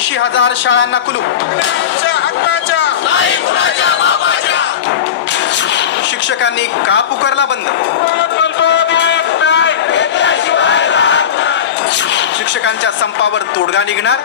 ऐंशी हजार शाळांना कुलूप. शिक्षकांनी का पुकारला बंद? शिक्षकांच्या संपावर तोडगा निघणार?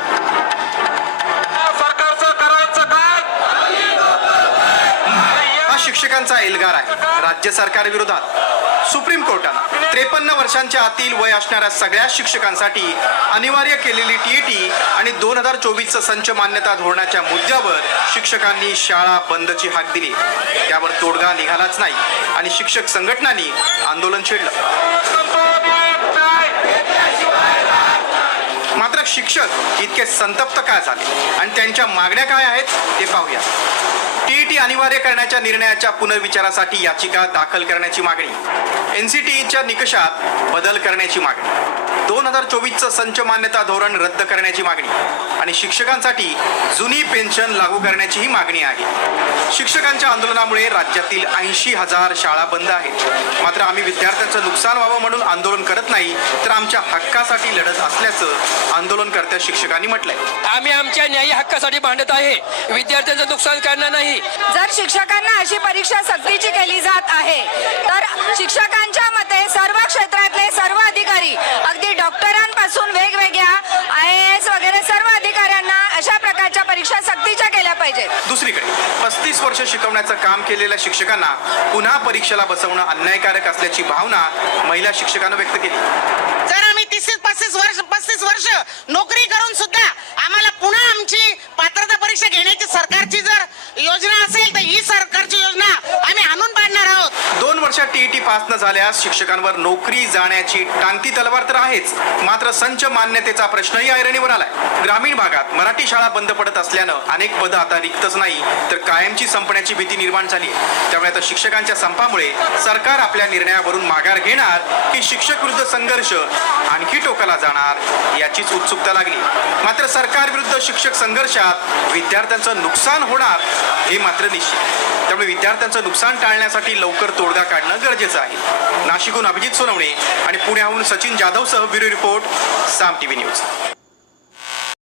हा शिक्षकांचा एल्गार आहे. राज्य सरकार विरोधात. सुप्रीम कोर्टानं. त्रेपन्न वर्षांच्या आतील वय असणाऱ्या सगळ्या शिक्षकांसाठी अनिवार्य केलेली टीईटी आणि दोन हजार चोवीसचं संच मान्यता धोरणाच्या मुद्द्यावर शिक्षकांनी शाळा बंदची हाक दिली. त्यावर तोडगा निघालाच नाही आणि शिक्षक संघटनांनी आंदोलन छेडलं. मात्र शिक्षक इतके संतप्त का झाले? आणि त्यांच्या मागण्या काय आहेत ते पाहूया. टीईटी अनिवार्य करण्याच्या निर्णयाच्या पुनर्विचारासाठी याचिका दाखल करण्याची मागणी. एनसीटीईच्या निकषात बदल करण्याची मागणी. दोन हजार चोवीसचं संच मान्यता धोरण रद्द करण्याची मागणी आणि शिक्षकांसाठी जुनी पेन्शन लागू करण्याचीही मागणी आहे. शिक्षकांच्या आंदोलनामुळे राज्यातील ऐंशी हजार शाळा बंद आहेत. मात्र आम्ही विद्यार्थ्यांचं नुकसान व्हावं म्हणून आंदोलन करत नाही तर आमच्या हक्कासाठी लढत असल्याचं आंदोलनकर्त्या शिक्षकांनी म्हटलंय. आम्ही आमच्या न्यायी हक्कासाठी भांडत आहे. विद्यार्थ्यांचं नुकसान करणार नाही. जर शिक्षकांना अशी परीक्षा सक्तीची केली जात आहे तर शिक्षकांच्या मते सर्व क्षेत्रातले सर्व अधिकारी अगदी डॉक्टरांपासून वेगवेगळ्या आय ए एस वगैरे सर्व अधिकाऱ्यांना अशा प्रकारच्या परीक्षा सक्तीच्या केल्या पाहिजेत. दुसरीकडे पस्तीस वर्ष शिकवण्याचं काम केलेल्या शिक्षकांना पुन्हा परीक्षेला बसवणं अन्यायकारक असल्याची भावना महिला शिक्षकानं व्यक्त केली. जर आम्ही तीस पस्तीस वर्ष पस्तीस वर्ष नोकरी करून सुद्धा आम्हाला पुन्हा आमची पात्रता परीक्षा घेण्याची सरकारची जर योजना असेल तर ही सरकार योजना आम्ही आणून पाडणार आहोत दोन वर्षात टीईटी पास न झाल्यास शिक्षकांवर नोकरी जाण्याची टांगती तलवार तर आहेच. मात्र संच मान्यतेचा प्रश्नही ऐरणीवर आलाय. ग्रामीण भागात मराठी शाळा बंद पडत असल्यानं अनेक पदं आता रिक्तच नाही तर कायमची संपण्याची भीती निर्माण झाली आहे. त्यामुळे आता शिक्षकांच्या संपामुळे सरकार आपल्या निर्णयावरून माघार घेणार की शिक्षक विरुद्ध संघर्ष आणखी टोकाला जाणार याचीच उत्सुकता लागली. मात्र सरकार विरुद्ध शिक्षक संघर्षात विद्यार्थ्यांचं नुकसान होणार हे मात्र निश्चित. त्यामुळे विद्यार्थ्यांचं नुकसान टाळण्यासाठी लवकर तोडगा काढणं गरजेचं आहे. नाशिकहून अभिजित सोनवणे आणि पुण्याहून Sachin जाधवसह bureau report Saam TV news.